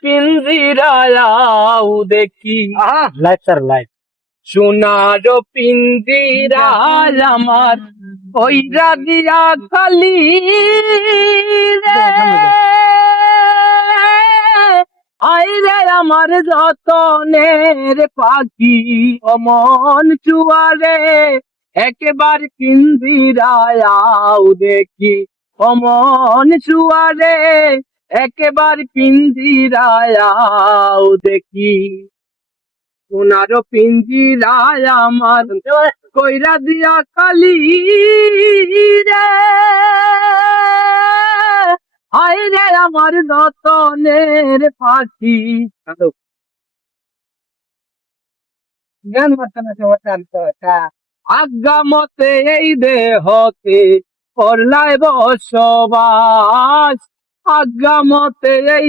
পিঞ্জিরাও দেখি live sir live. সোনার পিঞ্জিরায় আমার ওইরা দিয়া খালি রে আইরে আমার যতনের পাখি অমন চুয়ারে একেবার পিঞ্জিরাও দেখি অমন চুয়ারে একেবার পিঞ্জিরাও দেখি সোনার পিঞ্জিরায় আমার কইরা দিয়া কালি রে আইরে আমার নতনের পাখি গান মারতে আজ্ঞা মতে এই দেহতে করলাই বসবাস আজ্ঞা মতে এই